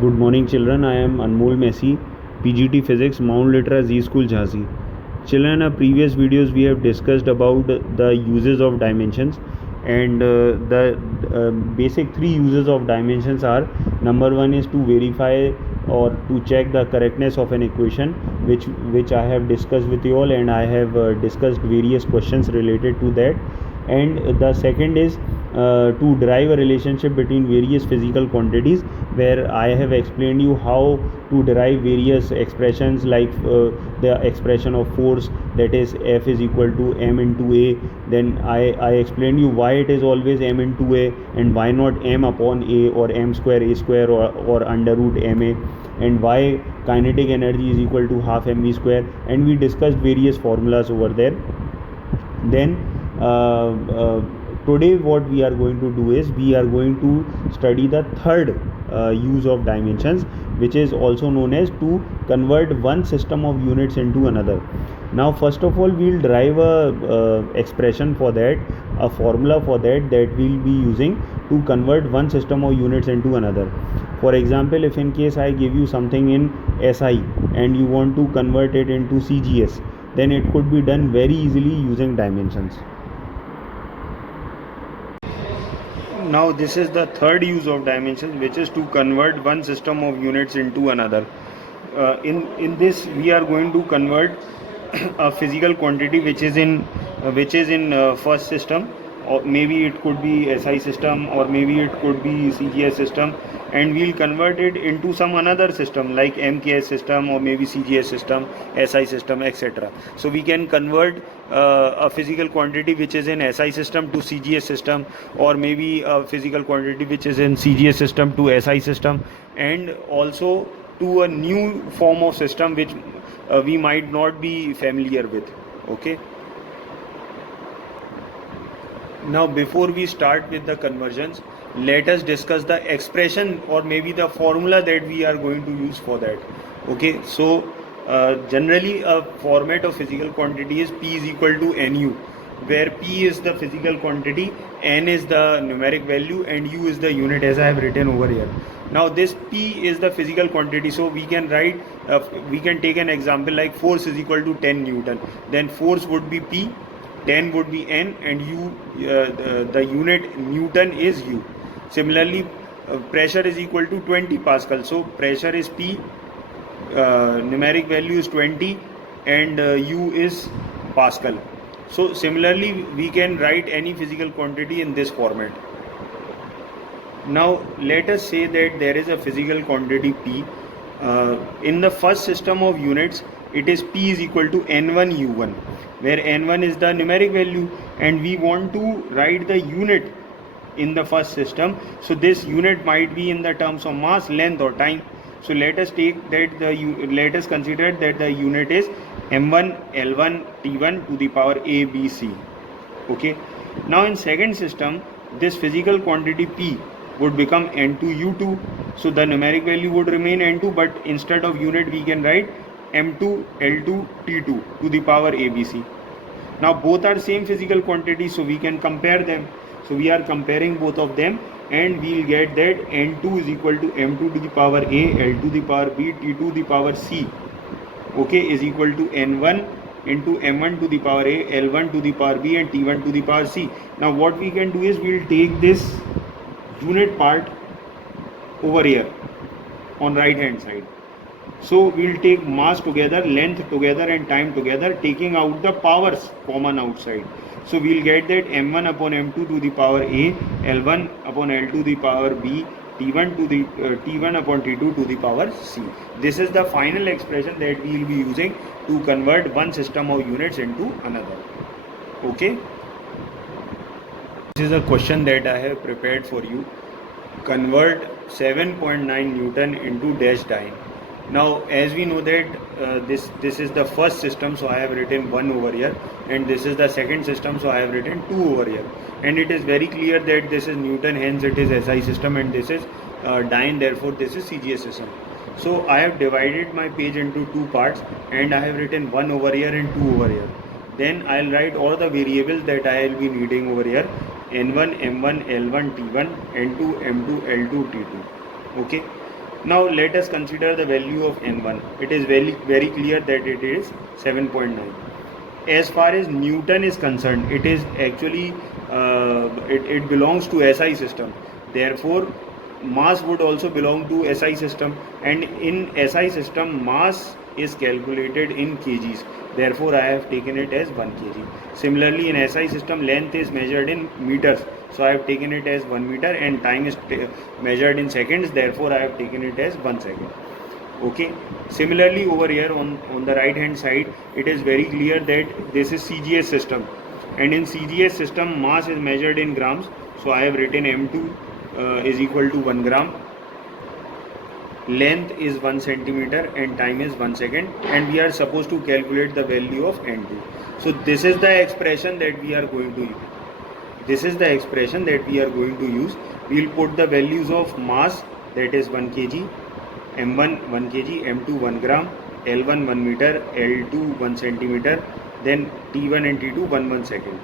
Good morning, children. I am Anmol Messi, PGT Physics, Mount Litra Z School, Jhansi. Children, in our previous videos, we have discussed about the uses of dimensions, and the basic three uses of dimensions are: number one is to verify or to check the correctness of an equation, which I have discussed with you all, and I have discussed various questions related to that. And the second is to derive a relationship between various physical quantities, where I have explained you how to derive various expressions, like the expression of force, that is F is equal to m into a. Then I explained you why it is always m into a, and why not m upon a, or m square a square, or under root ma, and why kinetic energy is equal to half mv square, and we discussed various formulas over there. Then today what we are going to do is we are going to study the third use of dimensions, which is also known as to convert one system of units into another. Now first of all, we'll derive a expression for that, a formula for that, that we'll be using to convert one system of units into another. For example, if in case I give you something in SI and you want to convert it into CGS, then it could be done very easily using dimensions. Now this is the third use of dimensions, which is to convert one system of units into another. In this we are going to convert a physical quantity which is in first system, or maybe it could be SI system, or maybe it could be CGS system, and we'll convert it into some another system like MKS system, or maybe CGS system, SI system, etc. So we can convert a physical quantity which is in SI system to CGS system, or maybe a physical quantity which is in CGS system to SI system, and also to a new form of system which we might not be familiar with. Okay. Now before we start with the conversions, let us discuss the expression, or maybe the formula that we are going to use for that. Okay, so generally a format of physical quantity is P is equal to Nu, where P is the physical quantity, N is the numeric value, and U is the unit, as I have written over here. Now this P is the physical quantity, so we can write, we can take an example like force is equal to 10 Newton. Then force would be P, 10 would be N, and U, the unit Newton is U. Similarly, pressure is equal to 20 Pascal. So pressure is P, numeric value is 20, and U is Pascal. So similarly, we can write any physical quantity in this format. Now let us say that there is a physical quantity P. In the first system of units, it is P is equal to N1 U1, where N1 is the numeric value, and we want to write the unit in the first system. So this unit might be in the terms of mass, length, or time. So let us take that let us consider that the unit is M1 L1 T1 to the power A B C. Okay. Now in second system, this physical quantity P would become N2 U2. So the numeric value would remain N2, but instead of unit we can write M2 L2 T2 to the power ABC. Now both are same physical quantity, so we can compare them. So we are comparing both of them, and we will get that N2 is equal to M2 to the power A, L to the power B, T to the power C, okay, is equal to N1 into M1 to the power A, L1 to the power B, and T1 to the power C. Now what we can do is we will take this unit part over here on right hand side. So we will take mass together, length together, and time together, taking out the powers common outside. So we will get that M1 upon M2 to the power A, L1 upon L2 to the power B, T1 to the T1 upon T2 to the power C. This is the final expression that we will be using to convert one system of units into another. Okay. This is a question that I have prepared for you. Convert 7.9 Newton into dash dyne. Now as we know that this is the first system, so I have written 1 over here, and this is the second system, so I have written 2 over here, and it is very clear that this is Newton, hence it is SI system, and this is dyne, therefore this is CGS system. So I have divided my page into 2 parts, and I have written 1 over here and 2 over here. Then I'll write all the variables that I will be needing over here: N1, M1, L1, T1, N2, M2, L2, T2. Okay. Now let us consider the value of N1. It is very clear that it is 7.9. As far as Newton is concerned, it is actually it belongs to SI system. Therefore, mass would also belong to SI system, and in SI system mass is calculated in kgs. Therefore, I have taken it as 1 kg. Similarly, in SI system length is measured in meters, so I have taken it as 1 meter, and time is measured in seconds. Therefore, I have taken it as 1 second. Okay. Similarly, over here on the right hand side, it is very clear that this is CGS system, and in CGS system mass is measured in grams. So I have written M2 is equal to 1 gram, length is 1 centimeter, and time is 1 second, and we are supposed to calculate the value of N2. So this is the expression that we are going to use. This is the expression that we are going to use. We will put the values of mass, that is 1 kg, M1 1 kg, M2 1 gram, L1 1 meter, L2 1 centimeter, then T1 and T2 1 second.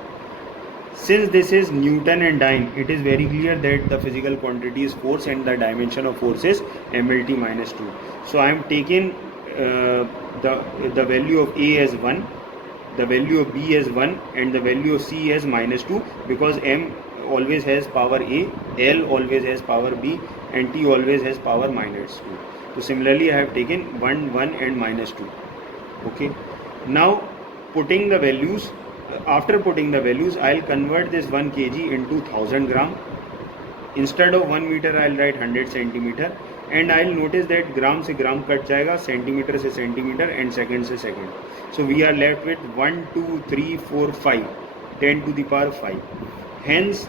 Since this is Newton and dyne, it is very clear that the physical quantity is force and the dimension of force is mLT minus 2. So I am taking the value of A as 1, the value of B as 1, and the value of C as minus 2, because M always has power A, L always has power B, and T always has power minus 2. So similarly, I have taken 1, 1 and minus 2. Okay. Now putting the values, after putting the values, I'll convert this 1 kg into 1000 gram. Instead of 1 meter, I'll write 100 centimeter, and I'll notice that gram से gram cut जाएगा, centimeter से centimeter, and second से second. So we are left with 1, 2, 3, 4, 5, 10 to the power 5. Hence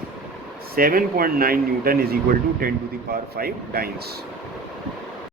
7.9 Newton is equal to 10 to the power 5 dynes.